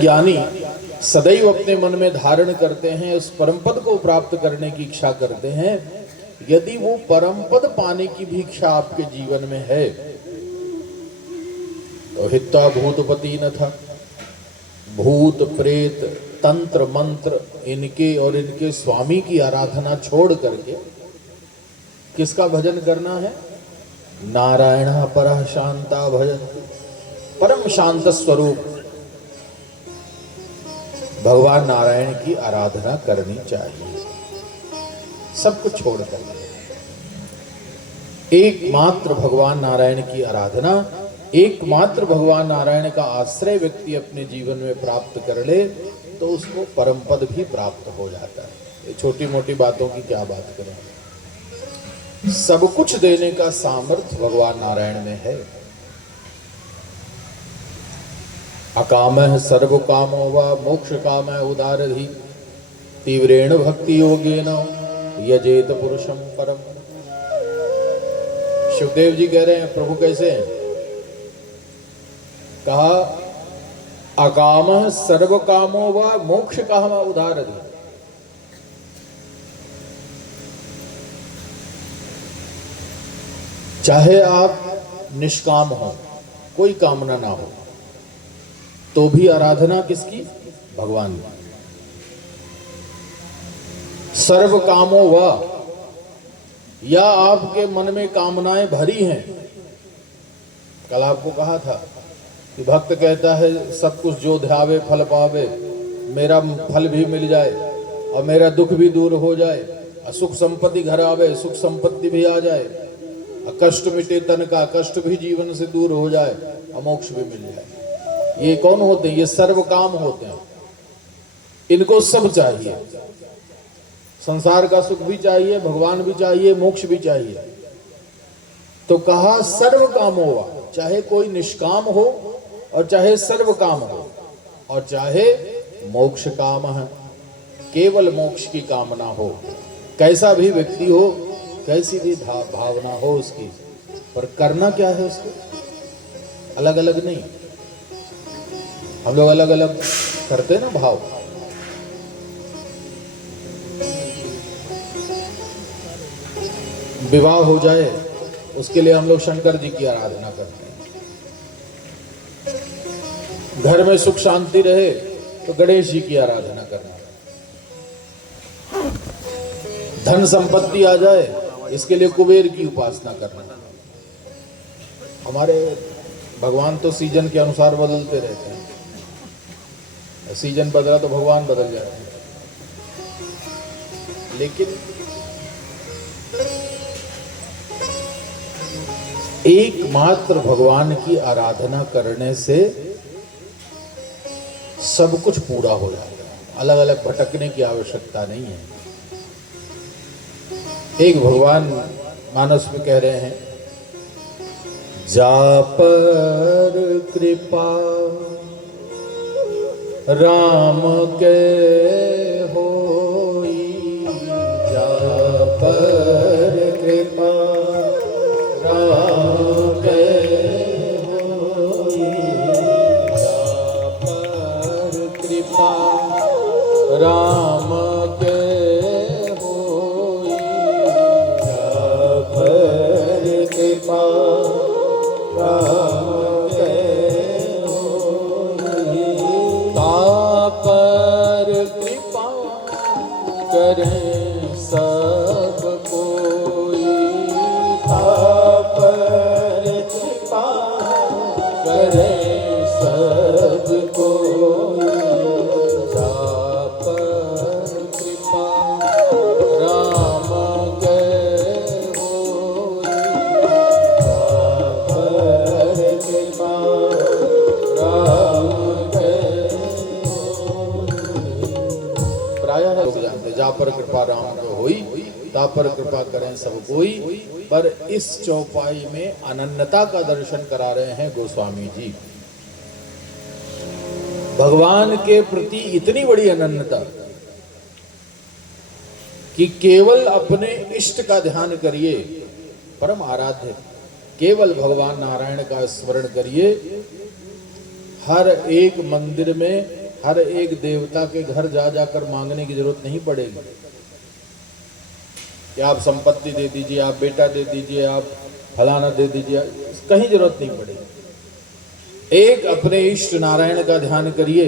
ज्ञानी सदैव अपने मन में धारण करते हैं, उस परम पद को प्राप्त करने की इच्छा करते हैं। यदि वो परम पद पाने की भी इच्छा आपके जीवन में है तो हित्वा भूतपति न था, भूत प्रेत तंत्र मंत्र इनके और इनके स्वामी की आराधना छोड़ करके किसका भजन करना है? नारायण परः शांता भजन, परम शांत स्वरूप भगवान नारायण की आराधना करनी चाहिए। सब कुछ छोड़कर एकमात्र भगवान नारायण की आराधना, एकमात्र भगवान नारायण का आश्रय व्यक्ति अपने जीवन में प्राप्त कर ले तो उसको परम पद भी प्राप्त हो जाता है। ये छोटी मोटी बातों की क्या बात करें, सब कुछ देने का सामर्थ्य भगवान नारायण में है। अकामः सर्व कामो वा मोक्ष कामः उदारधि तीव्रेण भक्ति योगेन यजेत पुरुषम परम। शिवदेव जी कह रहे हैं प्रभु कैसे हैं? कहा अकामः सर्व कामो वा मोक्ष कामः उदारधि। चाहे आप निष्काम हो, कोई कामना ना हो, तो भी आराधना किसकी? भगवान की। सर्व कामों व, या आपके मन में कामनाएं भरी हैं। कल आपको कहा था कि भक्त कहता है सब कुछ जो ध्यावे फल पावे, मेरा फल भी मिल जाए और मेरा दुख भी दूर हो जाए, सुख संपत्ति घर आवे, सुख संपत्ति भी आ जाए, कष्ट मिटे तन का, कष्ट भी जीवन से दूर हो जाए और मोक्ष भी मिल जाए। ये कौन होते हैं? ये सर्व काम होते हैं। इनको सब चाहिए, संसार का सुख भी चाहिए, भगवान भी चाहिए, मोक्ष भी चाहिए। तो कहा सर्व काम होगा, चाहे कोई निष्काम हो और चाहे सर्व काम हो और चाहे मोक्ष काम है, केवल मोक्ष की कामना हो। कैसा भी व्यक्ति हो, कैसी भी भावना हो उसकी, पर करना क्या है उसको? अलग अलग नहीं। हम लोग अलग अलग करते ना भाव। विवाह हो जाए उसके लिए हम लोग शंकर जी की आराधना करते हैं। घर में सुख शांति रहे तो गणेश जी की आराधना करना। धन संपत्ति आ जाए इसके लिए कुबेर की उपासना करना। हमारे भगवान तो सीजन के अनुसार बदलते रहते हैं। सीजन बदला तो भगवान बदल जाते हैं। लेकिन एकमात्र भगवान की आराधना करने से सब कुछ पूरा हो जाता है। अलग अलग भटकने की आवश्यकता नहीं है। एक भगवान मानस में कह रहे हैं, जा पर कृपा राम के होई, जा पर कृपा राम के होई, जा पर कृपा राम के होई, जा पर कृपा राम के होई, ता पर कृपा करें सब कोई, ता पर कृपा करें सब कोई, ता पर कृपा राम के होई, ता पर कृपा राम के होई। प्रायः लोग जानते, जा पर कृपा राम के होई, ता पर कृपा करें सब कोई। पर इस चौपाई में अनन्यता का दर्शन करा रहे हैं गोस्वामी जी। भगवान के प्रति इतनी बड़ी अनन्यता कि केवल अपने इष्ट का ध्यान करिए, परम आराध्य केवल भगवान नारायण का स्मरण करिए। हर एक मंदिर में हर एक देवता के घर जा जाकर मांगने की जरूरत नहीं पड़ेगी कि आप संपत्ति दे दीजिए, आप बेटा दे दीजिए, आप फलाना दे दीजिए, कहीं जरूरत नहीं पड़ेगी। एक अपने इष्ट नारायण का ध्यान करिए,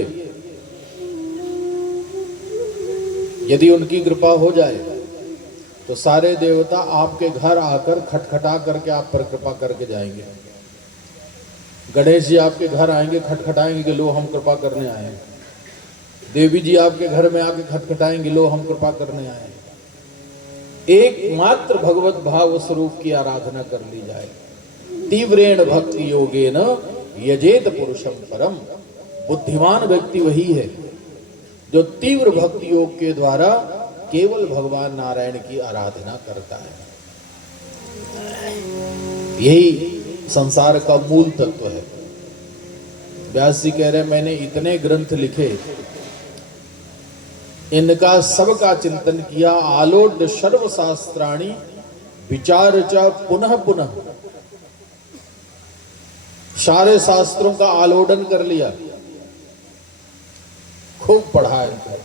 यदि उनकी कृपा हो जाए तो सारे देवता आपके घर आकर खटखटा करके आप पर कृपा करके जाएंगे। गणेश जी आपके घर आएंगे, खटखटाएंगे कि लो हम कृपा करने आए हैं। देवी जी आपके घर में आके खटखटाएंगे, लो हम कृपा करने आए हैं। एकमात्र भगवत भाव स्वरूप की आराधना कर ली जाए। तीव्रेण भक्ति योगेन यजेत पुरुषम परम। बुद्धिमान व्यक्ति वही है जो तीव्र भक्ति योग के द्वारा केवल भगवान नारायण की आराधना करता है। यही संसार का मूल तत्व है। व्यास जी कह रहे मैंने इतने ग्रंथ लिखे, इनका सबका चिंतन किया, आलोड सर्व शास्त्राणी विचार च पुनः पुनः। सारे शास्त्रों का आलोडन कर लिया, खूब पढ़ा इनको।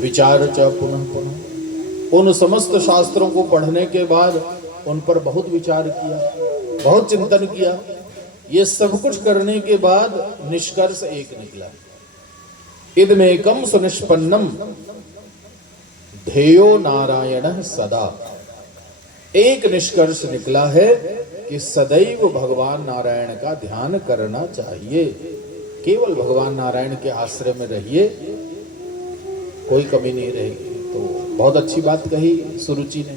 विचार च पुनः पुनः, उन समस्त शास्त्रों को पढ़ने के बाद उन पर बहुत विचार किया, बहुत चिंतन किया। ये सब कुछ करने के बाद निष्कर्ष एक निकला, इदमेकम सुनिष्पन्नम ध्येयो नारायण सदा। एक निष्कर्ष निकला है कि सदैव भगवान नारायण का ध्यान करना चाहिए। केवल भगवान नारायण के आश्रय में रहिए, कोई कमी नहीं रहेगी। तो बहुत अच्छी बात कही सुरुचि ने,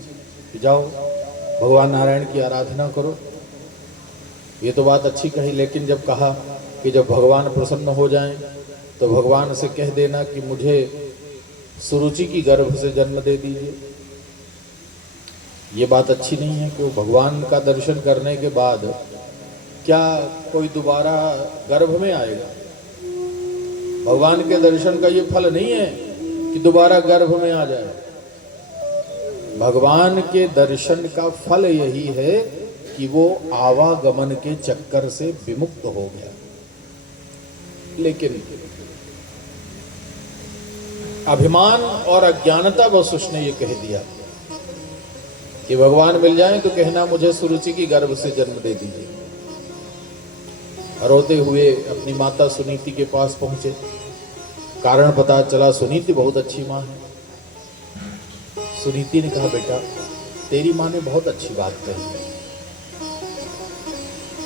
जाओ भगवान नारायण की आराधना करो, ये तो बात अच्छी कही। लेकिन जब कहा कि जब भगवान प्रसन्न हो जाएं तो भगवान से कह देना कि मुझे सुरुचि की गर्भ से जन्म दे दीजिए, ये बात अच्छी नहीं है। कि भगवान का दर्शन करने के बाद क्या कोई दोबारा गर्भ में आएगा? भगवान के दर्शन का ये फल नहीं है कि दोबारा गर्भ में आ जाए। भगवान के दर्शन का फल यही है कि वो आवागमन के चक्कर से विमुक्त हो गया। लेकिन अभिमान और अज्ञानता बस उसने ये कह दिया कि भगवान मिल जाए तो कहना मुझे सुरुचि की गर्भ से जन्म दे दीजिए। रोते हुए अपनी माता सुनीति के पास पहुंचे। कारण पता चला सुनीति बहुत अच्छी माँ है। सुनीति ने कहा बेटा तेरी माँ ने बहुत अच्छी बात कही है,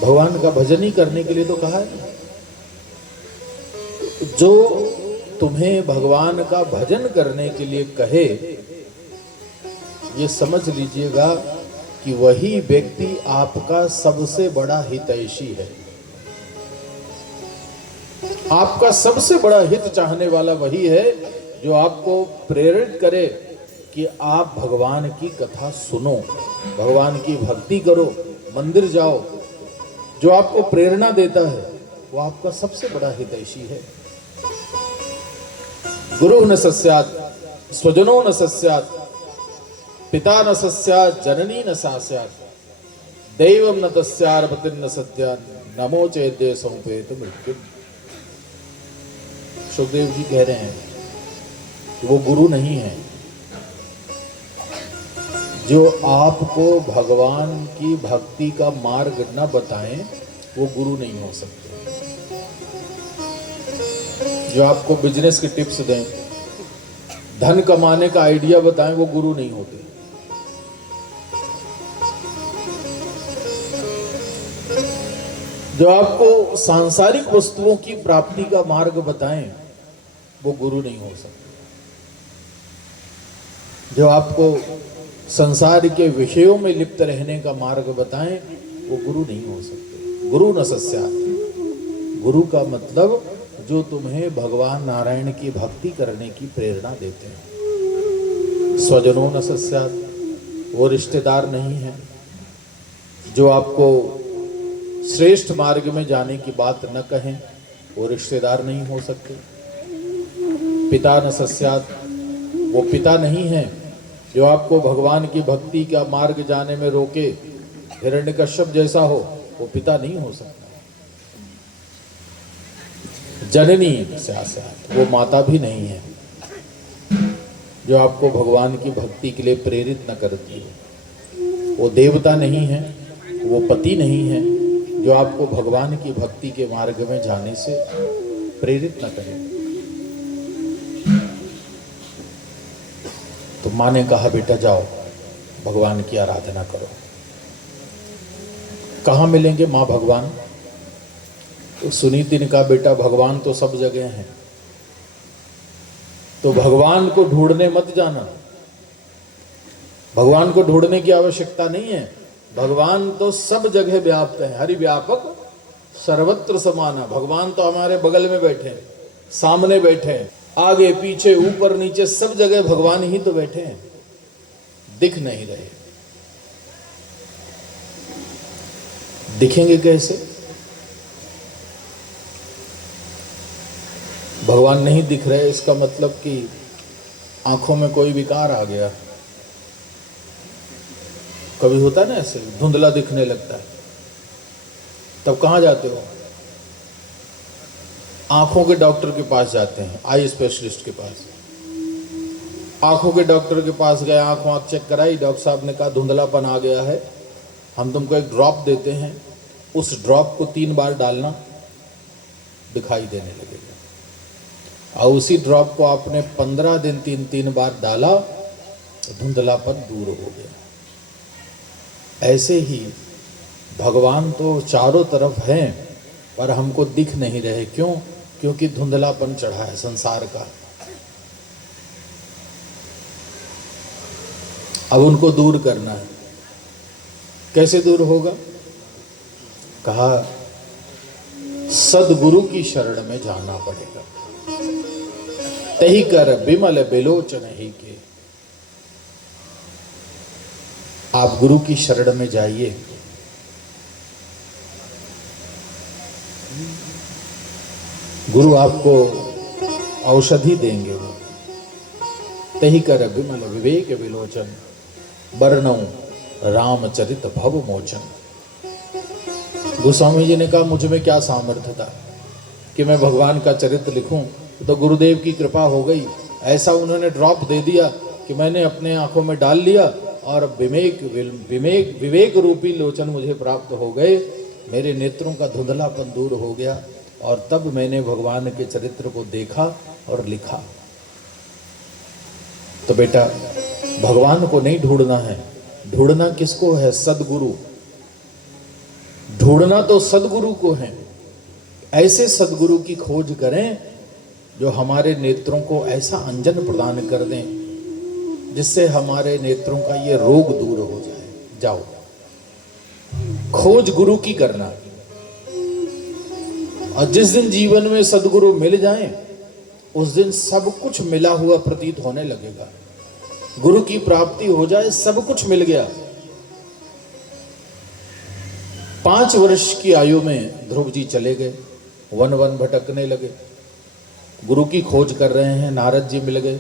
भगवान का भजन ही करने के लिए तो कहा है। जो तुम्हें भगवान का भजन करने के लिए कहे, ये समझ लीजिएगा कि वही व्यक्ति आपका सबसे बड़ा हितैषी है। आपका सबसे बड़ा हित चाहने वाला वही है जो आपको प्रेरित करे कि आप भगवान की कथा सुनो, भगवान की भक्ति करो, मंदिर जाओ। जो आपको प्रेरणा देता है वो आपका सबसे बड़ा हितैषी है। गुरु न सस्यात्, स्वजनो न सस्यात्, पिता न सस्यात्, जननी न सास्यात्, दैवम न तस्यार्पतिर्न सद्यात्, नमो चेद्य समुपेत मृत्यु। सुखदेव जी कह रहे हैं कि वो गुरु नहीं है जो आपको भगवान की भक्ति का मार्ग न बताएं, वो गुरु नहीं हो सकते। जो आपको बिजनेस की टिप्स दें, धन कमाने का आइडिया बताएं, वो गुरु नहीं होते। जो आपको सांसारिक वस्तुओं की प्राप्ति का मार्ग बताएं, वो गुरु नहीं हो सकते। जो आपको संसार के विषयों में लिप्त रहने का मार्ग बताएं, वो गुरु नहीं हो सकते। गुरु न सस्यात्, गुरु का मतलब जो तुम्हें भगवान नारायण की भक्ति करने की प्रेरणा देते हैं। स्वजनों न सस्यात्, वो रिश्तेदार नहीं है जो आपको श्रेष्ठ मार्ग में जाने की बात न कहें, वो रिश्तेदार नहीं हो सकते। पिता न सस्यात्, वो पिता नहीं है जो आपको भगवान की भक्ति का मार्ग जाने में रोके, हिरण्यकश्यप जैसा हो, वो पिता नहीं हो सकता। जननी स्यात्, वो माता भी नहीं है जो आपको भगवान की भक्ति के लिए प्रेरित न करती हो। वो देवता नहीं है, वो पति नहीं है जो आपको भगवान की भक्ति के मार्ग में जाने से प्रेरित न करे। तो माँ ने कहा बेटा जाओ भगवान की आराधना करो। कहाँ मिलेंगे माँ भगवान? तो सुनीति ने कहा बेटा भगवान तो सब जगह हैं, तो भगवान को ढूंढने मत जाना। भगवान को ढूंढने की आवश्यकता नहीं है, भगवान तो सब जगह व्याप्त है। हरि व्यापक सर्वत्र समाना। भगवान तो हमारे बगल में बैठे हैं, सामने बैठे हैं, आगे पीछे ऊपर नीचे सब जगह भगवान ही तो बैठे हैं, दिख नहीं रहे। दिखेंगे कैसे? भगवान नहीं दिख रहे इसका मतलब कि आंखों में कोई विकार आ गया। कभी होता है ना ऐसे, धुंधला दिखने लगता है, तब कहाँ जाते हो? आंखों के डॉक्टर के पास जाते हैं, आई स्पेशलिस्ट के पास। आंखों के डॉक्टर के पास गए, आंख चेक कराई, डॉक्टर साहब ने कहा धुंधलापन आ गया है, हम तुमको एक ड्रॉप देते हैं, उस ड्रॉप को 3 बार डालना, दिखाई देने लगेगा। और उसी ड्रॉप को आपने 15 दिन 3-3 बार डाला तो धुंधलापन दूर हो गया। ऐसे ही भगवान तो चारों तरफ हैं पर हमको दिख नहीं रहे। क्यों? क्योंकि धुंधलापन चढ़ा है संसार का। अब उनको दूर करना है। कैसे दूर होगा? कहा सदगुरु की शरण में जाना पड़ेगा। तही कर बिमल बिलोचन ही के। आप गुरु की शरण में जाइए, गुरु आपको औषधि देंगे। वो तही कर बिमल विवेक विलोचन, बरनऊ रामचरित भव मोचन। गोस्वामी जी ने कहा मुझ में क्या सामर्थ्य था कि मैं भगवान का चरित्र लिखूं, तो गुरुदेव की कृपा हो गई। ऐसा उन्होंने ड्रॉप दे दिया कि मैंने अपने आंखों में डाल लिया और विवेक रूपी लोचन मुझे प्राप्त हो गए। मेरे नेत्रों का धुंधलापन दूर हो गया और तब मैंने भगवान के चरित्र को देखा और लिखा। तो बेटा भगवान को नहीं ढूंढना है, ढूंढना किसको है? सदगुरु। ढूंढना तो सदगुरु को है। ऐसे सदगुरु की खोज करें जो हमारे नेत्रों को ऐसा अंजन प्रदान कर दें जिससे हमारे नेत्रों का ये रोग दूर हो जाए। जाओ खोज गुरु की करना। और जिस दिन जीवन में सदगुरु मिल जाएं, उस दिन सब कुछ मिला हुआ प्रतीत होने लगेगा। गुरु की प्राप्ति हो जाए, सब कुछ मिल गया। 5 वर्ष की आयु में ध्रुव जी चले गए, वन वन भटकने लगे, गुरु की खोज कर रहे हैं। नारद जी मिल गए,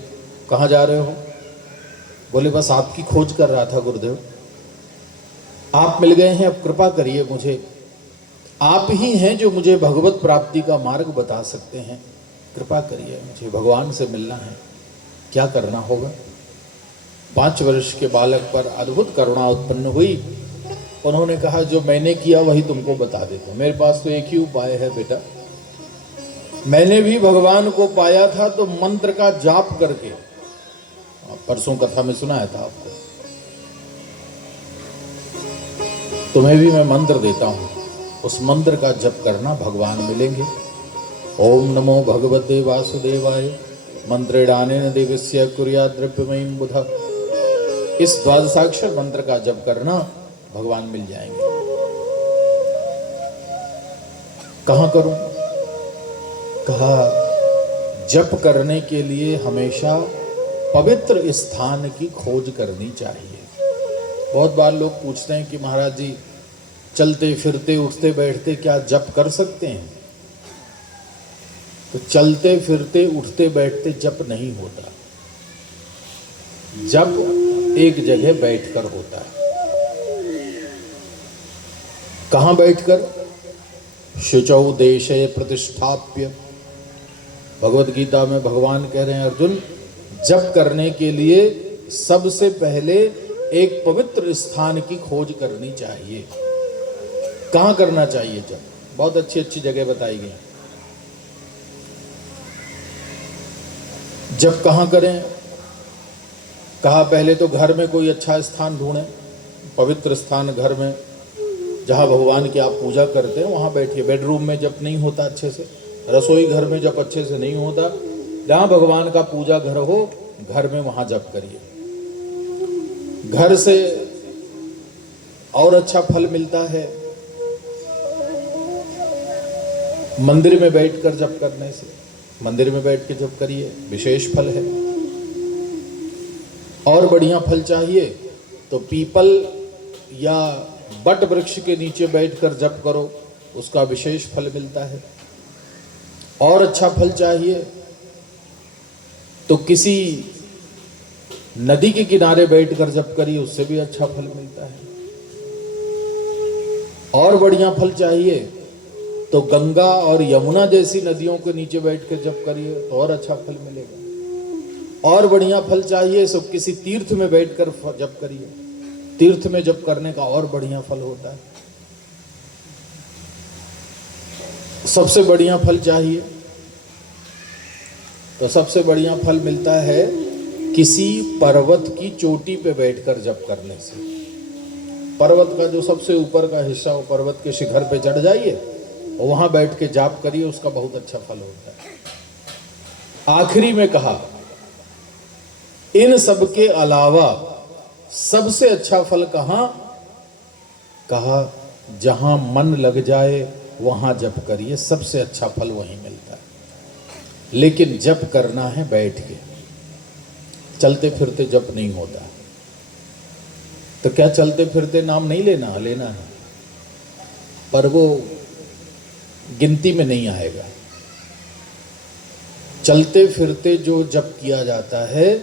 कहाँ जा रहे हो? बोले बस आपकी खोज कर रहा था गुरुदेव। आप मिल गए हैं, अब कृपा करिए मुझे। आप ही हैं जो मुझे भगवत प्राप्ति का मार्ग बता सकते हैं। कृपा करिए, मुझे भगवान से मिलना है। क्या करना होगा? 5 वर्ष के बालक पर अद्भुत करुणा उत्पन्न हुई। उन्होंने कहा जो मैंने किया वही तुमको बता देता हूं। मेरे पास तो एक ही उपाय है बेटा। मैंने भी भगवान को पाया था तो मंत्र का जाप करके, परसों कथा में सुनाया था आपको, तुम्हें भी मैं मंत्र देता हूं, उस मंत्र का जप करना, भगवान मिलेंगे। ओम नमो भगवते वासुदेवाय मंत्रेणानेन देवस्य कुर्यात् द्रव्यमयीं बुधा। इस द्वादशाक्षर मंत्र का जप करना, भगवान मिल जाएंगे। कहां करूं? कहा जप करने के लिए हमेशा पवित्र स्थान की खोज करनी चाहिए। बहुत बार लोग पूछते हैं कि महाराज जी चलते फिरते उठते बैठते क्या जप कर सकते हैं? तो चलते फिरते उठते बैठते जप नहीं होता, जप एक जगह बैठकर होता है। कहां बैठकर? शुचौ देशे प्रतिष्ठाप्य भगवत गीता में भगवान कह रहे हैं, अर्जुन जप करने के लिए सबसे पहले एक पवित्र स्थान की खोज करनी चाहिए। कहाँ करना चाहिए जप? बहुत अच्छी अच्छी जगह बताई गई। जप कहाँ करें? कहा पहले तो घर में कोई अच्छा स्थान ढूंढें, पवित्र स्थान घर में जहाँ भगवान की आप पूजा करते हैं वहाँ बैठिए। बेडरूम में जप नहीं होता अच्छे से, रसोई घर में जप अच्छे से नहीं होता, जहाँ भगवान का पूजा घर हो घर में वहाँ जप करिए। घर से और अच्छा फल मिलता है मंदिर में बैठकर जप करने से। मंदिर में बैठ के जप करिए, विशेष फल है। और बढ़िया फल चाहिए तो पीपल या बट वृक्ष के नीचे बैठकर जप करो, उसका विशेष फल मिलता है। और अच्छा फल चाहिए तो किसी नदी के किनारे बैठकर जप करिए, उससे भी अच्छा फल मिलता है। और बढ़िया फल चाहिए तो गंगा और यमुना जैसी नदियों के नीचे बैठकर जप करिए तो और अच्छा फल मिलेगा। और बढ़िया फल चाहिए तो किसी तीर्थ में बैठकर जप करिए, तीर्थ में जप करने का और बढ़िया फल होता है। सबसे बढ़िया फल चाहिए तो सबसे बढ़िया फल मिलता है किसी पर्वत की चोटी पे बैठकर जप करने से। पर्वत का जो सबसे ऊपर का हिस्सा हो, पर्वत के शिखर पे चढ़ जाइए और वहां बैठ के जाप करिए, उसका बहुत अच्छा फल होता है। आखिरी में कहा इन सब के अलावा सबसे अच्छा फल कहां? कहा जहां मन लग जाए वहां जप करिए, सबसे अच्छा फल वहीं मिलता है। लेकिन जप करना है बैठ के, चलते फिरते जप नहीं होता। तो क्या चलते फिरते नाम नहीं लेना है, पर वो गिनती में नहीं आएगा। चलते फिरते जो जप किया जाता है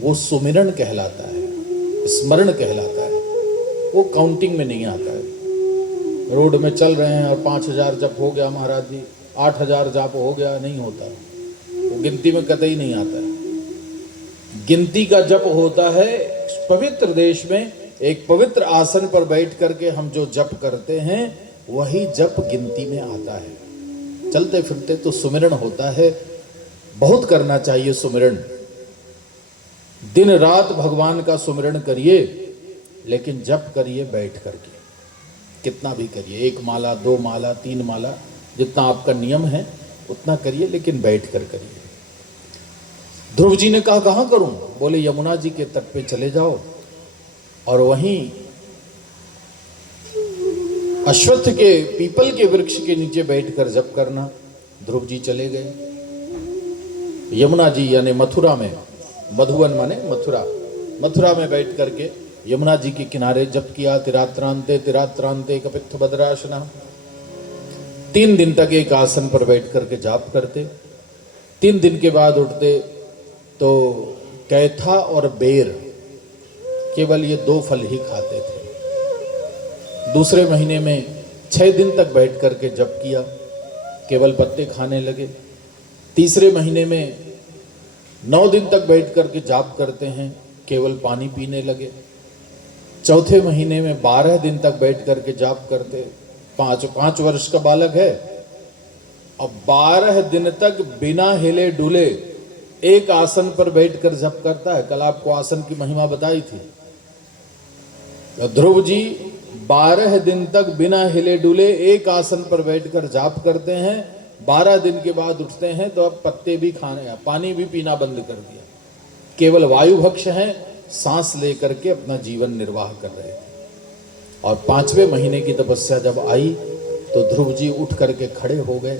वो सुमिरन कहलाता है, स्मरण कहलाता है, वो काउंटिंग में नहीं आता है। रोड में चल रहे हैं और 5000 जप हो गया महाराज जी, 8000 जप हो गया, नहीं होता, वो गिनती में कतई नहीं आता है। गिनती का जप होता है पवित्र देश में एक पवित्र आसन पर बैठ करके हम जो जप करते हैं वही जप गिनती में आता है। चलते फिरते तो सुमिरन होता है, बहुत करना चाहिए सुमिरन। दिन रात भगवान का सुमिरन करिए, लेकिन जप करिए बैठ करके, कितना भी करिए, 1 माला 2 माला 3 माला जितना आपका नियम है उतना करिए, लेकिन बैठ कर करिए। ध्रुव जी ने कहा कहाँ करूं? बोले यमुना जी के तट पे चले जाओ और वहीं अश्वत्थ के पीपल के वृक्ष के नीचे बैठकर जप करना। ध्रुव जी चले गए यमुना जी यानी मथुरा में, मधुवन माने मथुरा, मथुरा में बैठ करके यमुना जी के किनारे जप किया। तिरात्रांते तिरात्रांते कपित्थ भद्रासना। 3 दिन तक एक आसन पर बैठ करके जाप करते। 3 दिन के बाद उठते तो कैथा और बेर, केवल ये 2 फल ही खाते थे। दूसरे महीने में 6 दिन तक बैठ करके जप किया, केवल पत्ते खाने लगे। तीसरे महीने में 9 दिन तक बैठ करके जाप करते हैं, केवल पानी पीने लगे। चौथे महीने में 12 दिन तक बैठ करके जाप करते। 5 वर्ष का बालक है, अब 12 दिन तक बिना हिले डुले एक आसन पर बैठकर जप करता है। कल आपको आसन की महिमा बताई थी। तो ध्रुव जी 12 दिन तक बिना हिले डुले एक आसन पर बैठकर जाप करते हैं। 12 दिन के बाद उठते हैं तो अब पत्ते भी खाने, पानी भी पीना बंद कर दिया, केवल वायुभक्ष हैं, सांस लेकर के अपना जीवन निर्वाह कर रहे थे। और 5वें महीने की तपस्या जब आई तो ध्रुव जी उठ करके खड़े हो गए,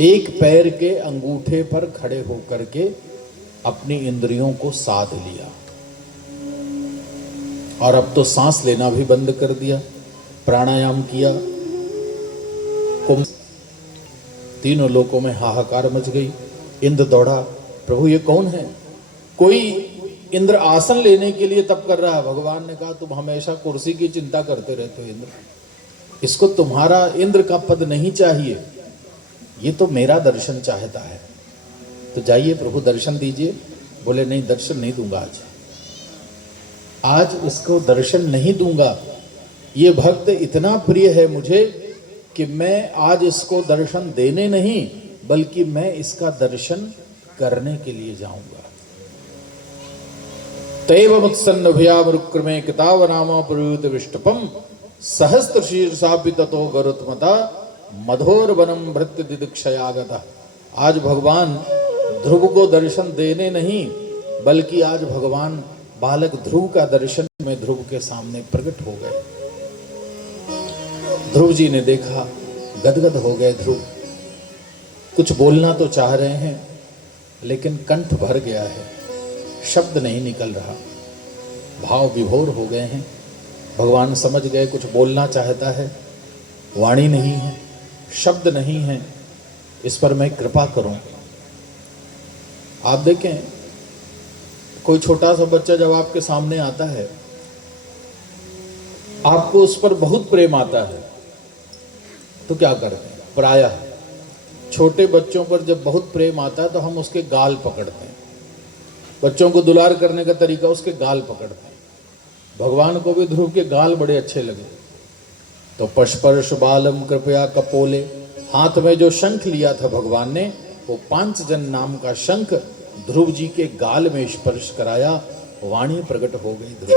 एक पैर के अंगूठे पर खड़े होकर के अपनी इंद्रियों को साध लिया और अब तो सांस लेना भी बंद कर दिया। प्राणायाम किया। तीनों लोकों में हाहाकार मच गई। इंद्र दौड़ा, प्रभु ये कौन है? कोई इंद्र आसन लेने के लिए तप कर रहा है। भगवान ने कहा तुम हमेशा कुर्सी की चिंता करते रहते हो इंद्र, इसको तुम्हारा इंद्र का पद नहीं चाहिए, ये तो मेरा दर्शन चाहता है। तो जाइए प्रभु दर्शन दीजिए। बोले नहीं, दर्शन नहीं दूंगा आज इसको दर्शन नहीं दूंगा। ये भक्त इतना प्रिय है मुझे कि मैं आज इसको दर्शन देने नहीं बल्कि मैं इसका दर्शन करने के लिए जाऊंगा। तैव मुत्सन्न भयामरुक्रमे कितावनामा प्रयुत विष्टपम सहस्त्र शीर्षापि ततो गरुत्मता मधोर वनम भृत्य दिदीक्षयागता। आज भगवान ध्रुव को दर्शन देने नहीं बल्कि आज भगवान बालक ध्रुव का दर्शन में ध्रुव के सामने प्रकट हो गए। ध्रुव जी ने देखा, गदगद हो गए ध्रुव। कुछ बोलना तो चाह रहे हैं लेकिन कंठ भर गया है, शब्द नहीं निकल रहा, भाव विभोर हो गए हैं। भगवान समझ गए कुछ बोलना चाहता है, वाणी नहीं है, शब्द नहीं है, इस पर मैं कृपा करूं। आप देखें, कोई छोटा सा बच्चा जब आपके सामने आता है, आपको उस पर बहुत प्रेम आता है, तो क्या करते हैं? प्रायः छोटे बच्चों पर जब बहुत प्रेम आता है तो हम उसके गाल पकड़ते हैं। बच्चों को दुलार करने का तरीका उसके गाल पकड़ते हैं। भगवान को भी ध्रुव के गाल बड़े अच्छे लगे, तो पशपर्श बालम कृपया कपोले, हाथ में जो शंख लिया था भगवान ने, वो पांचजन नाम का शंख ध्रुव जी के गाल में स्पर्श कराया, वाणी प्रकट हो गई ध्रुव जी।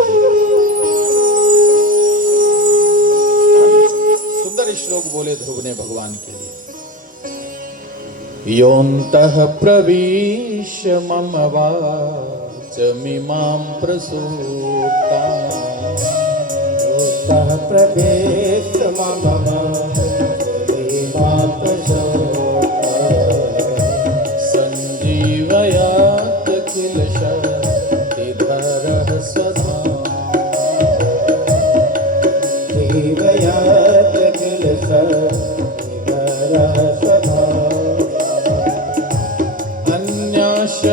सुंदर श्लोक बोले ध्रुव ने भगवान के लिए। योऽन्तः प्रविश्य मम वाचमिमां प्रसूताम्, योऽन्तः प्रविश्य मम वाचमिमां प्रसूताम्, सञ्जीवयात् किल शक्तिधरः स्वधाम्, सञ्जीवयात् किल शक्तिधरः स्वधाम्,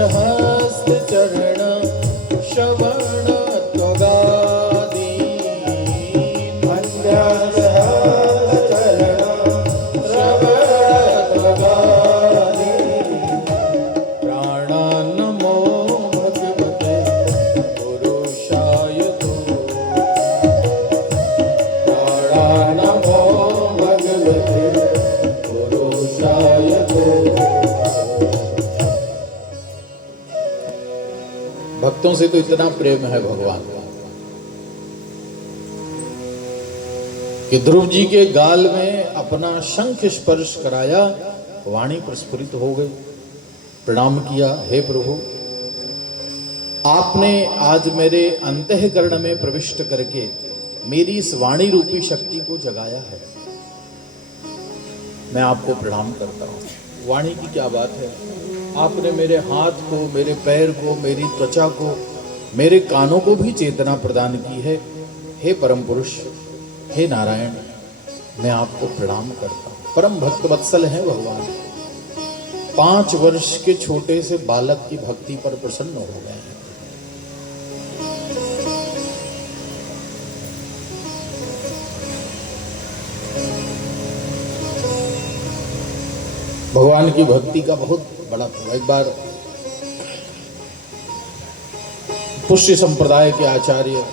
हस्तचरण श्रवण त्वगादि, चरण श्रवण त्वगादि, प्राणान्नमो भगवते पुरुषाय तो, प्राणान्नमो भगवते पुरुषाय तो। भक्तों से तो इतना प्रेम है भगवान का कि ध्रुव जी के गाल में अपना शंख स्पर्श कराया, वाणी प्रस्फुरित हो गई। प्रणाम किया, हे प्रभु, आपने आज मेरे अंतःकरण में प्रविष्ट करके मेरी इस वाणी रूपी शक्ति को जगाया है, मैं आपको प्रणाम करता हूँ। वाणी की क्या बात है, आपने मेरे हाथ को, मेरे पैर को, मेरी त्वचा को, मेरे कानों को भी चेतना प्रदान की है। हे परम पुरुष, हे नारायण, मैं आपको प्रणाम करता हूँ। परम भक्त वत्सल हैं भगवान। 5 वर्ष के छोटे से बालक की भक्ति पर प्रसन्न हो गए हैं। भगवान की भक्ति का बहुत बड़ा। एक बार पुष्य संप्रदाय के आचार्य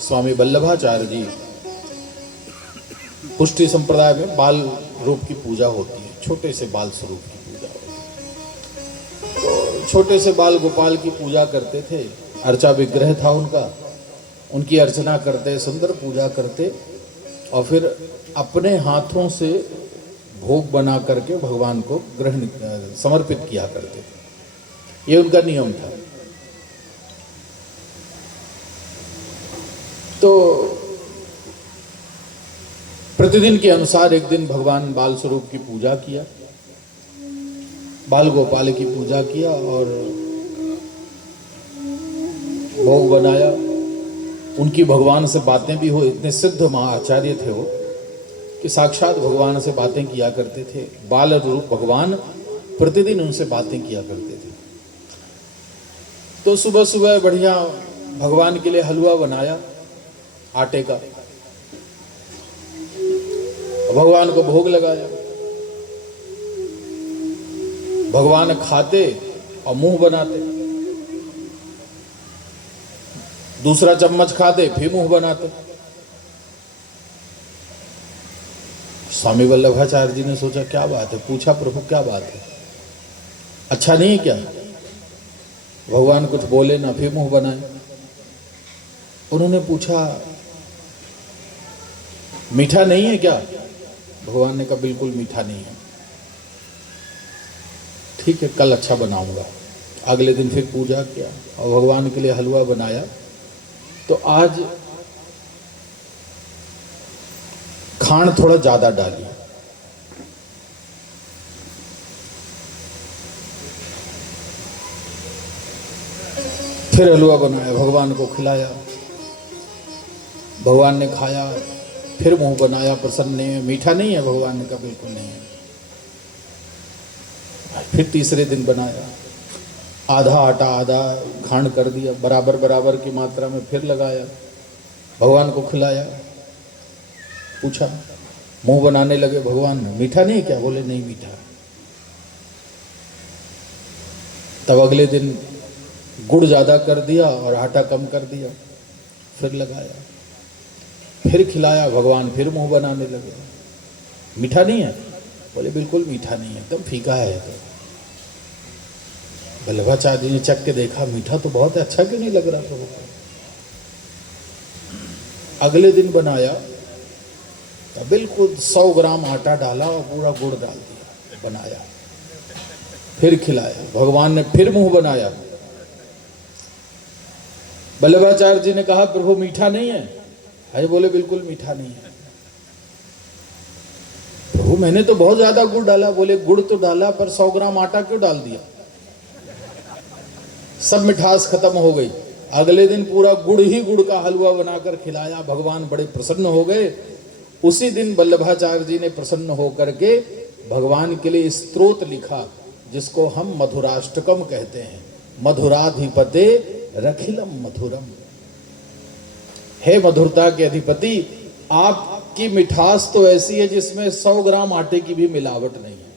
स्वामी वल्लभाचार्य जी, पुष्टि संप्रदाय में बाल रूप की पूजा होती है, छोटे से बाल स्वरूप की पूजा होती है। तो छोटे से बाल गोपाल की पूजा करते थे, अर्चा विग्रह था उनका, उनकी अर्चना करते, सुंदर पूजा करते और फिर अपने हाथों से भोग बना करके भगवान को ग्रहण समर्पित किया करते थे। ये उनका नियम था। तो प्रतिदिन के अनुसार एक दिन भगवान बाल स्वरूप की पूजा किया, बाल गोपाल की पूजा किया और भोग बनाया। उनकी भगवान से बातें भी हो, इतने सिद्ध महाआचार्य थे वो कि साक्षात भगवान से बातें किया करते थे। बाल रूप भगवान प्रतिदिन उनसे बातें किया करते थे। तो सुबह सुबह बढ़िया भगवान के लिए हलवा बनाया आटे का, भगवान को भोग लगाया। भगवान खाते और मुंह बनाते, दूसरा चम्मच खाते फिर मुंह बनाते। स्वामी वल्लभाचार्य जी ने सोचा क्या बात है, पूछा प्रभु क्या बात है, अच्छा नहीं क्या? भगवान कुछ बोले ना, फिर मुंह बनाए। उन्होंने पूछा मीठा नहीं है क्या? भगवान ने कहा बिल्कुल मीठा नहीं है। ठीक है, कल अच्छा बनाऊंगा। अगले दिन फिर पूजा किया और भगवान के लिए हलवा बनाया, तो आज खांड थोड़ा ज्यादा डाली। फिर हलवा बनाया, भगवान को खिलाया, भगवान ने खाया, फिर मुंह बनाया, प्रसन्न नहीं है, मीठा नहीं है? भगवान ने कहा बिल्कुल नहीं है। फिर तीसरे दिन बनाया, आधा आटा आधा खांड कर दिया, बराबर बराबर की मात्रा में फिर लगाया, भगवान को खिलाया, पूछा, मुंह बनाने लगे भगवान, मीठा नहीं क्या? बोले नहीं मीठा। तब अगले दिन गुड़ ज्यादा कर दिया और आटा कम कर दिया, फिर लगाया, फिर खिलाया, भगवान फिर मुंह बनाने लगे, मीठा नहीं है? बोले बिल्कुल मीठा नहीं है, एकदम फीका है। तो वल्लभाचार्य ने चख के देखा, मीठा तो बहुत है, अच्छा क्यों नहीं लग रहा प्रभु को? अगले दिन बनाया तो बिल्कुल 100 ग्राम आटा डाला और पूरा गुड़ डाल दिया, बनाया, फिर खिलाया, भगवान ने फिर मुंह बनाया। वल्लभाचार्य जी ने कहा प्रभु मीठा नहीं है? अरे बोले बिल्कुल मीठा नहीं है। प्रभु मैंने तो बहुत ज्यादा गुड़ डाला। बोले गुड़ तो डाला, पर 100 ग्राम आटा क्यों डाल दिया? सब मिठास खत्म हो गई। अगले दिन पूरा गुड़ ही गुड़ का हलवा बनाकर खिलाया, भगवान बड़े प्रसन्न हो गए। उसी दिन वल्लभाचार्य जी ने प्रसन्न होकर के भगवान के लिए स्तोत्र लिखा, जिसको हम मधुराष्टकम कहते हैं, मधुराधिपते रखिलम मधुरम। हे मधुरता के अधिपति, आपकी मिठास तो ऐसी है जिसमें 100 ग्राम आटे की भी मिलावट नहीं है।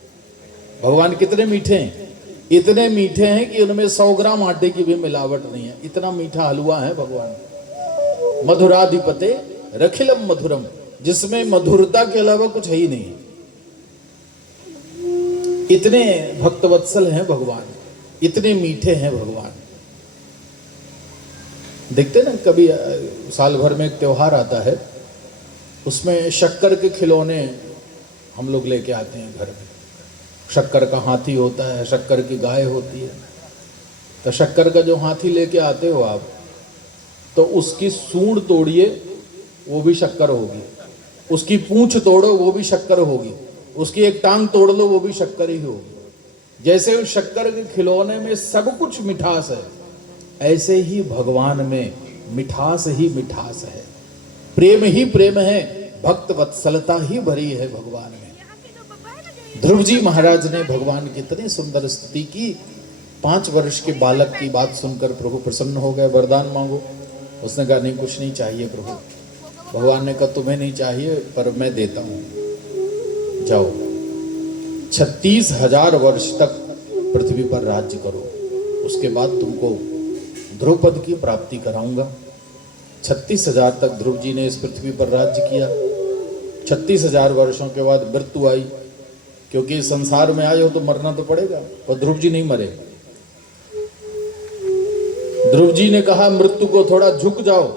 भगवान कितने मीठे हैं? इतने मीठे हैं कि उनमें 100 ग्राम आटे की भी मिलावट नहीं है, इतना मीठा हलवा है भगवान। मधुराधिपते रखिलम मधुरम, जिसमें मधुरता के अलावा कुछ है ही नहीं। इतने भक्तवत्सल हैं भगवान, इतने मीठे हैं भगवान। देखते ना, कभी साल भर में एक त्योहार आता है, उसमें शक्कर के खिलौने हम लोग लेके आते हैं घर में। शक्कर का हाथी होता है, शक्कर की गाय होती है। तो शक्कर का जो हाथी लेके आते हो आप, तो उसकी सूंड तोड़िए वो भी शक्कर होगी, उसकी पूंछ तोड़ो वो भी शक्कर होगी, उसकी एक टांग तोड़ लो वो भी शक्कर ही होगी। जैसे उस शक्कर के खिलौने में सब कुछ मिठास है, ऐसे ही भगवान में मिठास ही मिठास है, प्रेम ही प्रेम है, भक्त वत्सलता ही भरी है भगवान में। ध्रुव जी महाराज ने भगवान की इतनी सुंदर स्तुति की। 5 वर्ष के बालक की बात सुनकर प्रभु प्रसन्न हो गए। वरदान मांगो। उसने कहा नहीं, कुछ नहीं चाहिए प्रभु। भगवान ने कहा तुम्हें नहीं चाहिए, पर मैं देता हूं, जाओ 36,000 वर्ष तक पृथ्वी पर राज्य करो, उसके बाद तुमको ध्रुव पद की प्राप्ति कराऊंगा। 36,000 तक ध्रुव जी ने इस पृथ्वी पर राज्य किया। 36,000 वर्षों के बाद मृत्यु आई, क्योंकि संसार में आए हो तो मरना तो पड़ेगा, और ध्रुव जी नहीं मरे। ध्रुव जी ने कहा मृत्यु को थोड़ा झुक जाओ।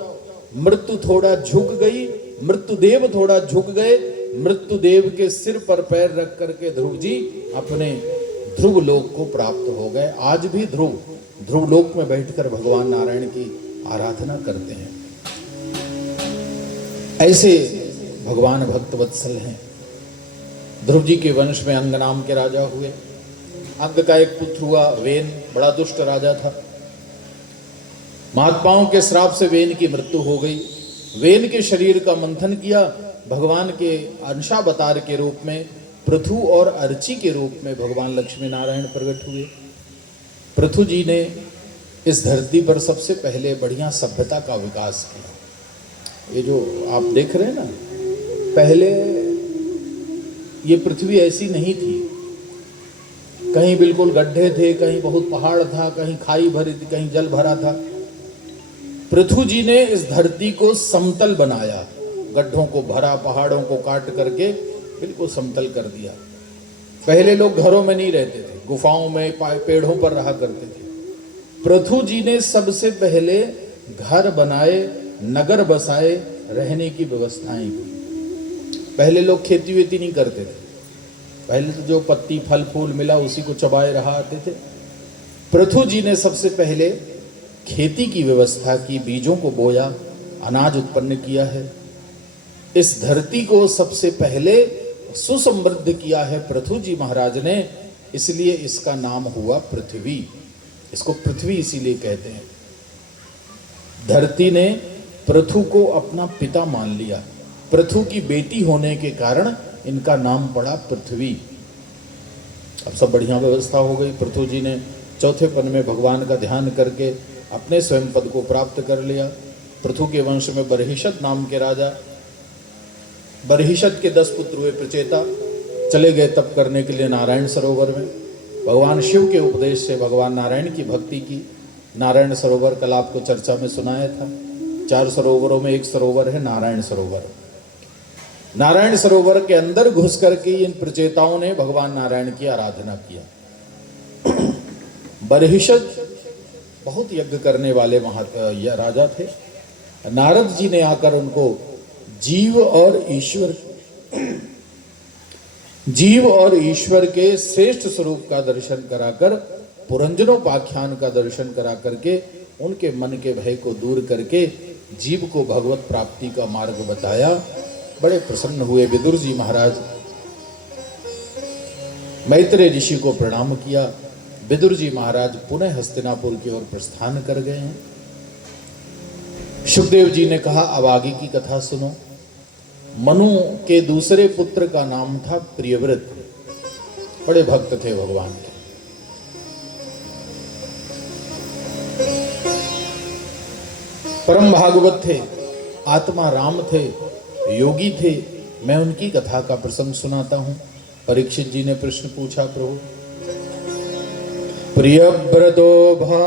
मृत्यु थोड़ा झुक गई, मृत्युदेव थोड़ा झुक गए। मृत्युदेव के सिर पर पैर रख करके ध्रुव जी अपने ध्रुव लोक को प्राप्त हो गए। आज भी ध्रुव लोक में बैठकर भगवान नारायण की आराधना करते हैं। ऐसे भगवान भक्त वत्सल हैं। ध्रुव जी के वंश में अंग नाम के राजा हुए। अंग का एक पुत्र हुआ वेन, बड़ा दुष्ट राजा था। महात्माओं के श्राप से वेन की मृत्यु हो गई। वेन के शरीर का मंथन किया, भगवान के अंशावतार के रूप में पृथु और अर्ची के रूप में भगवान लक्ष्मी नारायण प्रकट हुए। पृथु जी ने इस धरती पर सबसे पहले बढ़िया सभ्यता का विकास किया। ये जो आप देख रहे हैं ना, पहले ये पृथ्वी ऐसी नहीं थी। कहीं बिल्कुल गड्ढे थे, कहीं बहुत पहाड़ था, कहीं खाई भरी थी, कहीं जल भरा था। पृथु जी ने इस धरती को समतल बनाया, गड्ढों को भरा, पहाड़ों को काट करके बिल्कुल समतल कर दिया। पहले लोग घरों में नहीं रहते थे, गुफाओं में, पेड़ों पर रहा करते थे। पृथु जी ने सबसे पहले घर बनाए, नगर बसाए, रहने की व्यवस्थाएं की। पहले लोग खेती वेती नहीं करते थे, पहले तो जो पत्ती फल फूल मिला उसी को चबाए रहा आते थे। पृथु जी ने सबसे पहले खेती की व्यवस्था की, बीजों को बोया, अनाज उत्पन्न किया है। इस धरती को सबसे पहले सुसमृद्ध किया है पृथु जी महाराज ने, इसलिए इसका नाम हुआ पृथ्वी। इसको पृथ्वी इसीलिए कहते हैं। धरती ने पृथु को अपना पिता मान लिया, पृथु की बेटी होने के कारण इनका नाम पड़ा पृथ्वी। अब सब बढ़िया व्यवस्था हो गई। पृथु जी ने चौथे पन में भगवान का ध्यान करके अपने स्वयं पद को प्राप्त कर लिया। पृथु के वंश में बरहिषद नाम के राजा, बरहिषद के 10 पुत्र हुए प्रचेता, चले गए तप करने के लिए नारायण सरोवर में। भगवान शिव के उपदेश से भगवान नारायण की भक्ति की। नारायण सरोवर कल आपको चर्चा में सुनाया था। 4 सरोवरों में एक सरोवर है नारायण सरोवर। नारायण सरोवर के अंदर घुस करके इन प्रचेताओं ने भगवान नारायण की आराधना किया। बरहिषद बहुत यज्ञ करने वाले राजा थे। नारद जी ने आकर उनको जीव और ईश्वर के श्रेष्ठ स्वरूप का दर्शन कराकर, पुरंजनोपाख्यान का दर्शन करा करके उनके मन के भय को दूर करके जीव को भगवत प्राप्ति का मार्ग बताया। बड़े प्रसन्न हुए विदुर जी महाराज। मैत्रेय ऋषि को प्रणाम किया। विदुर जी महाराज पुनः हस्तिनापुर की ओर प्रस्थान कर गए हैं। सुखदेव जी ने कहा अब आगे की कथा सुनो। मनु के दूसरे पुत्र का नाम था प्रियव्रत। बड़े भक्त थे भगवान के। परम भागवत थे, आत्मा राम थे, योगी थे। मैं उनकी कथा का प्रसंग सुनाता हूं। परीक्षित जी ने प्रश्न पूछा, प्रभु प्रियव्रतो भागवत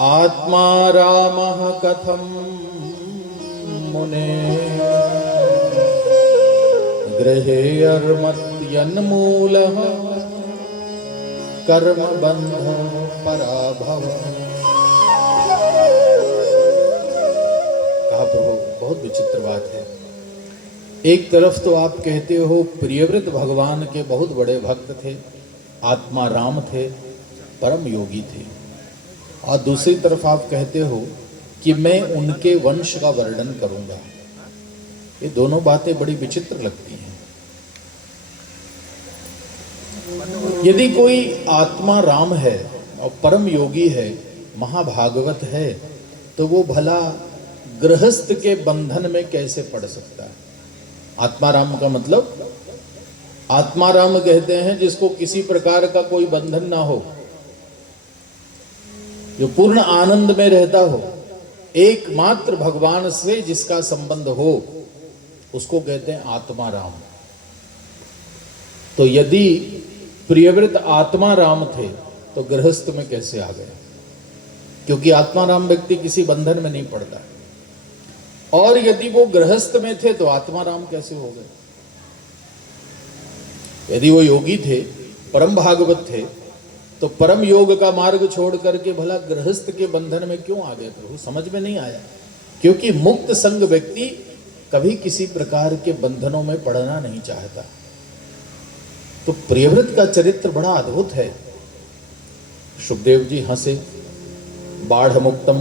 आत्मा रामः कथम मुने गृहेयर्मत्यन्मूलः कर्म बंध पराभव। कहा प्रभु बहुत विचित्र बात है। एक तरफ तो आप कहते हो प्रियव्रत भगवान के बहुत बड़े भक्त थे, आत्मा राम थे, परम योगी थे, और दूसरी तरफ आप कहते हो कि मैं उनके वंश का वर्णन करूंगा। ये दोनों बातें बड़ी विचित्र लगती हैं। यदि कोई आत्मा राम है और परम योगी है, महाभागवत है, तो वो भला गृहस्थ के बंधन में कैसे पड़ सकता है? आत्मा राम का मतलब, आत्मा राम कहते हैं जिसको किसी प्रकार का कोई बंधन ना हो, जो पूर्ण आनंद में रहता हो, एकमात्र भगवान से जिसका संबंध हो, उसको कहते हैं आत्मा राम। तो यदि प्रियव्रत आत्मा राम थे तो गृहस्थ में कैसे आ गए? क्योंकि आत्मा राम व्यक्ति किसी बंधन में नहीं पड़ता। और यदि वो गृहस्थ में थे तो आत्मा राम कैसे हो गए? यदि वो योगी थे, परम भागवत थे, तो परम योग का मार्ग छोड़ करके भला गृहस्थ के बंधन में क्यों आ गए? प्रभु समझ में नहीं आया। क्योंकि मुक्त संग व्यक्ति कभी किसी प्रकार के बंधनों में पड़ना नहीं चाहता। तो प्रियव्रत का चरित्र बड़ा अद्भुत है। सुखदेव जी हंसे। बाढ़ मुक्तम,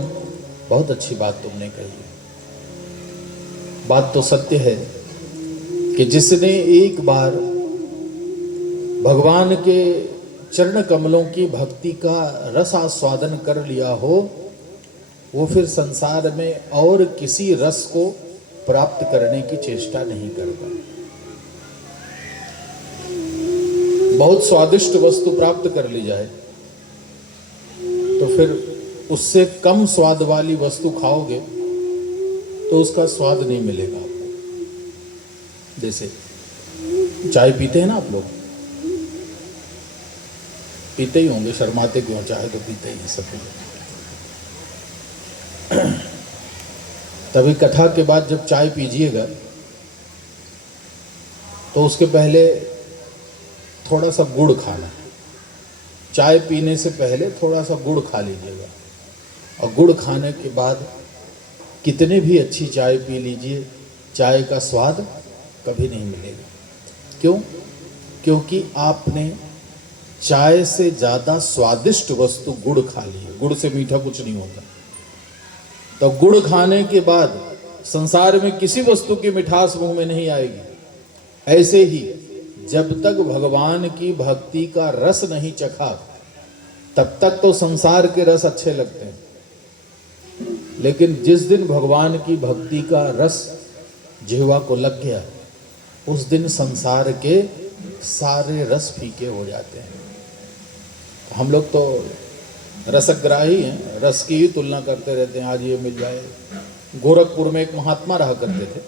बहुत अच्छी बात तुमने कही है। बात तो सत्य है कि जिसने एक बार भगवान के चरण कमलों की भक्ति का रस आस्वादन कर लिया हो, वो फिर संसार में और किसी रस को प्राप्त करने की चेष्टा नहीं करता। बहुत स्वादिष्ट वस्तु प्राप्त कर ली जाए तो फिर उससे कम स्वाद वाली वस्तु खाओगे तो उसका स्वाद नहीं मिलेगा आपको। जैसे चाय पीते हैं ना आप लोग, पीते ही होंगे, शर्माते क्यों, चाय तो पीते ही सब। तभी कथा के बाद जब चाय पीजिएगा तो उसके पहले थोड़ा सा गुड़ खाना। चाय पीने से पहले थोड़ा सा गुड़ खा लीजिएगा, और गुड़ खाने के बाद कितनी भी अच्छी चाय पी लीजिए, चाय का स्वाद कभी नहीं मिलेगा। क्यों? क्योंकि आपने चाय से ज़्यादा स्वादिष्ट वस्तु गुड़ खा ली है। गुड़ से मीठा कुछ नहीं होता। तो गुड़ खाने के बाद संसार में किसी वस्तु की मिठास मुंह में नहीं आएगी। ऐसे ही जब तक भगवान की भक्ति का रस नहीं चखा तब तक तो संसार के रस अच्छे लगते हैं, लेकिन जिस दिन भगवान की भक्ति का रस जिह्वा को लग गया उस दिन संसार के सारे रस फीके हो जाते हैं। हम लोग तो रसग्राही हैं, रस की ही तुलना करते रहते हैं, आज ये मिल जाए। गोरखपुर में एक महात्मा रहा करते थे,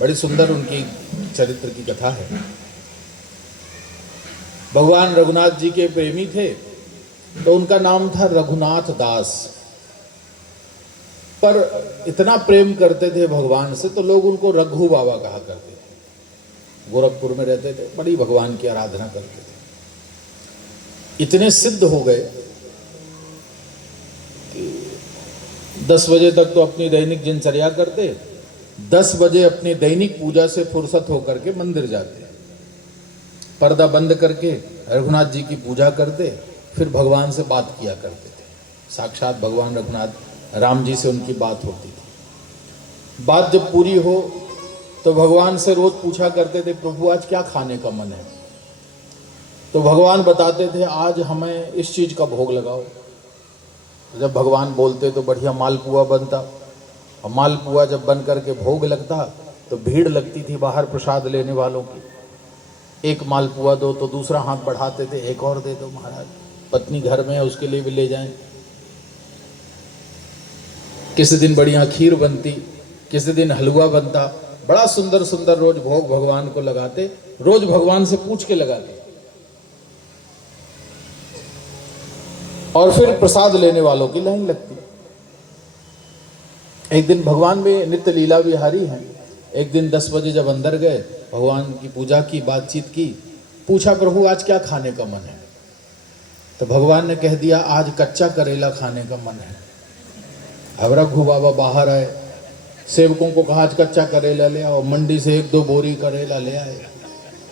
बड़ी सुंदर उनकी चरित्र की कथा है। भगवान रघुनाथ जी के प्रेमी थे, तो उनका नाम था रघुनाथ दास। पर इतना प्रेम करते थे भगवान से तो लोग उनको रघु बाबा कहा करते थे। गोरखपुर में रहते थे, बड़ी भगवान की आराधना करते थे। इतने सिद्ध हो गए कि 10 बजे तक तो अपनी दैनिक दिनचर्या करते, 10 बजे अपनी दैनिक पूजा से फुर्सत होकर के मंदिर जाते, पर्दा बंद करके रघुनाथ जी की पूजा करते, फिर भगवान से बात किया करते थे। साक्षात भगवान रघुनाथ राम जी से उनकी बात होती थी। बात जब पूरी हो तो भगवान से रोज पूछा करते थे, प्रभु आज क्या खाने का मन है? तो भगवान बताते थे, आज हमें इस चीज़ का भोग लगाओ। जब भगवान बोलते तो बढ़िया मालपुआ बनता, और मालपुआ जब बन करके भोग लगता तो भीड़ लगती थी बाहर प्रसाद लेने वालों की। एक मालपुआ दो तो दूसरा हाथ बढ़ाते थे, एक और दे दो महाराज, पत्नी घर में है उसके लिए भी ले जाएं। किसी दिन बढ़िया खीर बनती, किसी दिन हलवा बनता, बड़ा सुंदर सुंदर रोज भोग भगवान को लगाते, रोज भगवान से पूछ के लगाते। और फिर प्रसाद लेने वालों की लाइन लगती। एक दिन भगवान भी नित्य लीला विहारी हैं। एक दिन 10 बजे जब अंदर गए, भगवान की पूजा की, बातचीत की, पूछा प्रभु आज क्या खाने का मन है? तो भगवान ने कह दिया आज कच्चा करेला खाने का मन है। अब रघु बाबा बाहर आए, सेवकों को कहा आज कच्चा करेला ले आओ, मंडी से 1-2 बोरी करेला ले आए,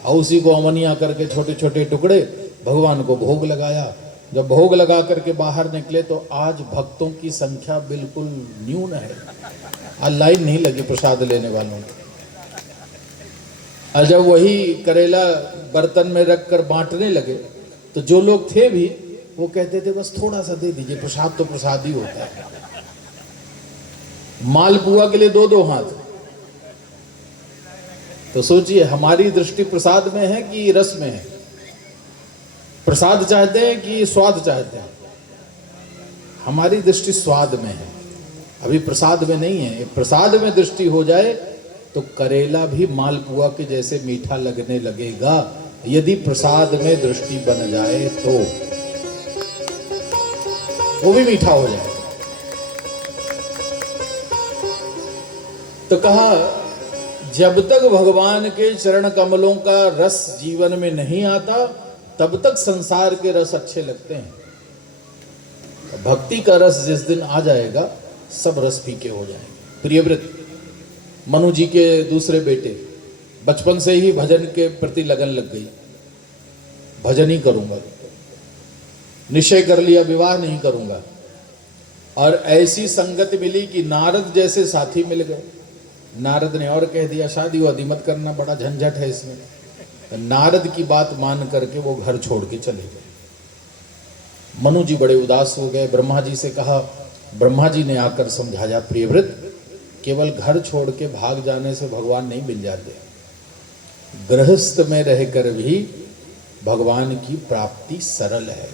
और उसी को अमनिया करके छोटे छोटे टुकड़े भगवान को भोग लगाया। जब भोग लगा करके बाहर निकले तो आज भक्तों की संख्या बिल्कुल न्यून है, आज लाइन नहीं लगी प्रसाद लेने वालों की। और जब वही करेला बर्तन में रखकर बांटने लगे तो जो लोग थे भी वो कहते थे बस थोड़ा सा दे दीजिए, प्रसाद तो प्रसाद ही होता है। मालपुआ के लिए 2-2 हाथ। तो सोचिए हमारी दृष्टि प्रसाद में है कि रस में है? प्रसाद चाहते हैं कि स्वाद चाहते हैं? हमारी दृष्टि स्वाद में है, अभी प्रसाद में नहीं है। प्रसाद में दृष्टि हो जाए तो करेला भी मालपुआ के जैसे मीठा लगने लगेगा। यदि प्रसाद में दृष्टि बन जाए तो वो भी मीठा हो जाए। तो कहा जब तक भगवान के चरण कमलों का रस जीवन में नहीं आता तब तक संसार के रस अच्छे लगते हैं। भक्ति का रस जिस दिन आ जाएगा सब रस फीके हो जाएंगे। प्रियव्रत मनु जी के दूसरे बेटे, बचपन से ही भजन के प्रति लगन लग गई, भजन ही करूंगा, निश्चय कर लिया विवाह नहीं करूंगा। और ऐसी संगत मिली कि नारद जैसे साथी मिल गए। नारद ने और कह दिया शादी वादी मत करना, बड़ा झंझट है इसमें। नारद की बात मान करके वो घर छोड़ के चले गए। मनु जी बड़े उदास हो गए, ब्रह्मा जी से कहा। ब्रह्मा जी ने आकर समझाया, प्रियव्रत केवल घर छोड़ के भाग जाने से भगवान नहीं मिल जाते, गृहस्थ में रहकर भी भगवान की प्राप्ति सरल है।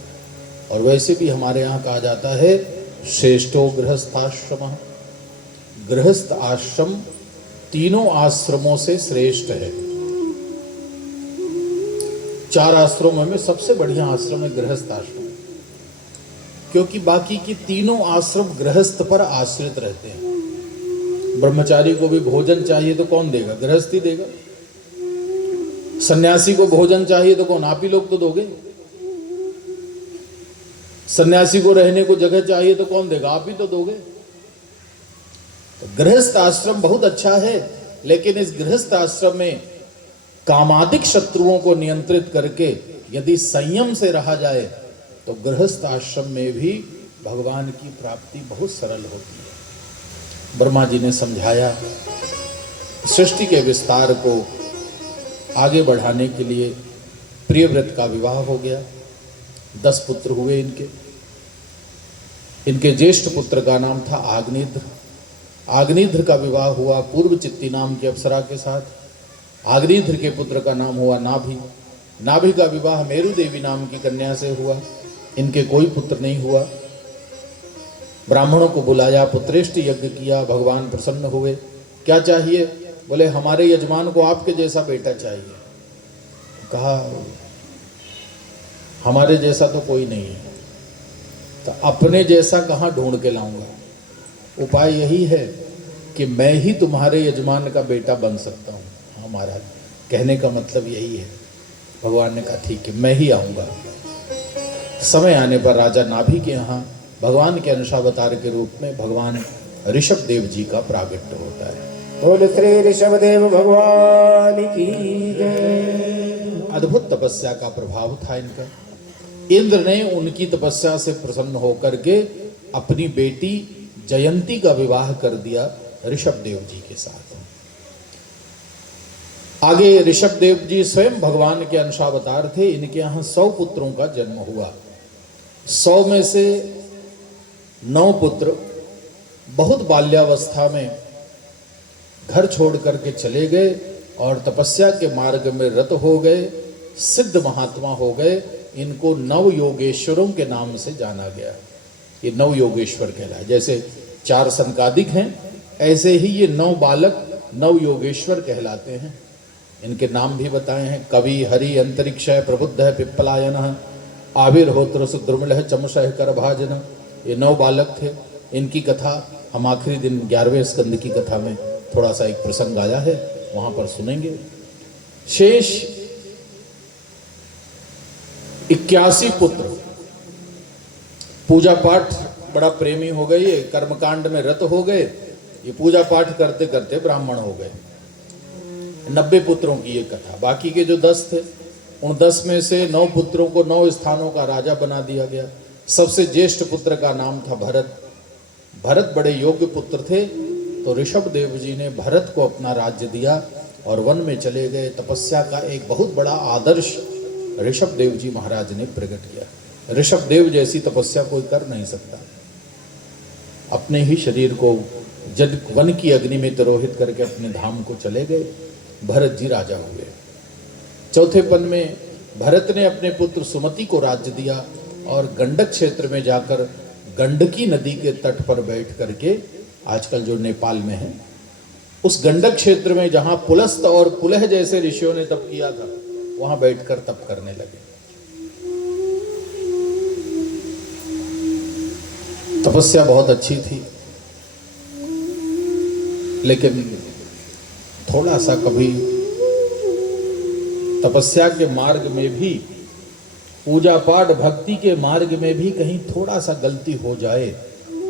और वैसे भी हमारे यहाँ कहा जाता है श्रेष्ठो गृहस्थाश्रम, गृहस्थ आश्रम तीनों आश्रमों से श्रेष्ठ है। 4 आश्रमों में सबसे बढ़िया आश्रम है गृहस्थ आश्रम, क्योंकि बाकी की तीनों आश्रम गृहस्थ पर आश्रित रहते हैं। ब्रह्मचारी को भी भोजन चाहिए तो कौन देगा? गृहस्थ ही देगा। सन्यासी को भोजन चाहिए तो कौन? आप ही लोग तो दोगे। सन्यासी को रहने को जगह चाहिए तो कौन देगा? आप ही तो दोगे। तो गृहस्थ आश्रम बहुत अच्छा है, लेकिन इस गृहस्थ आश्रम में कामादिक शत्रुओं को नियंत्रित करके यदि संयम से रहा जाए तो गृहस्थ आश्रम में भी भगवान की प्राप्ति बहुत सरल होती है। ब्रह्मा जी ने समझाया, सृष्टि के विस्तार को आगे बढ़ाने के लिए प्रियव्रत का विवाह हो गया। 10 पुत्र हुए इनके ज्येष्ठ पुत्र का नाम था आग्नेत्र। आग्नेत्र का विवाह हुआ पूर्व चित्ती नाम की अप्सरा के साथ। आग्नेत्र के पुत्र का नाम हुआ नाभि। नाभि का विवाह मेरु देवी नाम की कन्या से हुआ। इनके कोई पुत्र नहीं हुआ। ब्राह्मणों को बुलाया, पुत्रेष्टि यज्ञ किया, भगवान प्रसन्न हुए। क्या चाहिए? बोले हमारे यजमान को आपके जैसा बेटा चाहिए। कहा हमारे जैसा तो कोई नहीं है, तो अपने जैसा कहाँ ढूंढ के लाऊंगा? उपाय यही है कि मैं ही तुम्हारे यजमान का बेटा बन सकता हूँ। हाँ महाराज, कहने का मतलब यही है। भगवान ने कहा ठीक है, मैं ही आऊँगा। समय आने पर राजा नाभि के यहाँ भगवान के अंशावतार के रूप में भगवान ऋषभ देव जी का प्रागट्य होता है। बोल श्री ऋषभ देव भगवान की जय। अद्भुत तपस्या का प्रभाव था इनका। इंद्र ने उनकी तपस्या से प्रसन्न होकर के अपनी बेटी जयंती का विवाह कर दिया ऋषभ देव जी के साथ। आगे ऋषभ देव जी स्वयं भगवान के अंशावतार थे। इनके यहाँ 100 पुत्रों का जन्म हुआ। 100 में से 9 पुत्र बहुत बाल्यावस्था में घर छोड़ करके चले गए और तपस्या के मार्ग में रत हो गए, सिद्ध महात्मा हो गए। इनको नव योगेश्वरों के नाम से जाना गया। ये नव योगेश्वर कहलाए। जैसे 4 सनकादिक हैं, ऐसे ही ये 9 बालक नव योगेश्वर कहलाते हैं। इनके नाम भी बताए हैं। कवि, हरि, अंतरिक्ष, प्रबुद्ध, पिप्पलायन, आविर्होत्र, द्रुमल, चमशः, करभाजन, ये 9 बालक थे। इनकी कथा हम आखिरी दिन 11वें स्कंद की कथा में थोड़ा सा एक प्रसंग आया है, वहां पर सुनेंगे। शेष 81 पुत्र पूजा पाठ बड़ा प्रेमी हो गए, ये कर्मकांड में रत हो गए। ये पूजा पाठ करते करते ब्राह्मण हो गए। 90 पुत्रों की ये कथा। बाकी के जो 10 थे, उन 10 में से 9 पुत्रों को 9 स्थानों का राजा बना दिया गया। सबसे ज्येष्ठ पुत्र का नाम था भरत। भरत बड़े योग्य पुत्र थे, तो ऋषभ देव जी ने भरत को अपना राज्य दिया और वन में चले गए। तपस्या का एक बहुत बड़ा आदर्श ऋषभ देव जी महाराज ने प्रकट किया। ऋषभ देव जैसी तपस्या कोई कर नहीं सकता। अपने ही शरीर को जल वन की अग्नि में तिरोहित करके अपने धाम को चले गए। भरत जी राजा हुए। चौथे पन में भरत ने अपने पुत्र सुमति को राज्य दिया और गंडक क्षेत्र में जाकर गंडकी नदी के तट पर बैठ करके, आजकल जो नेपाल में है, उस गंडक क्षेत्र में जहां पुलस्त और पुलह जैसे ऋषियों ने तप किया था, वहां बैठकर तप करने लगे। तपस्या बहुत अच्छी थी, लेकिन थोड़ा सा कभी तपस्या के मार्ग में भी, पूजा पाठ भक्ति के मार्ग में भी कहीं थोड़ा सा गलती हो जाए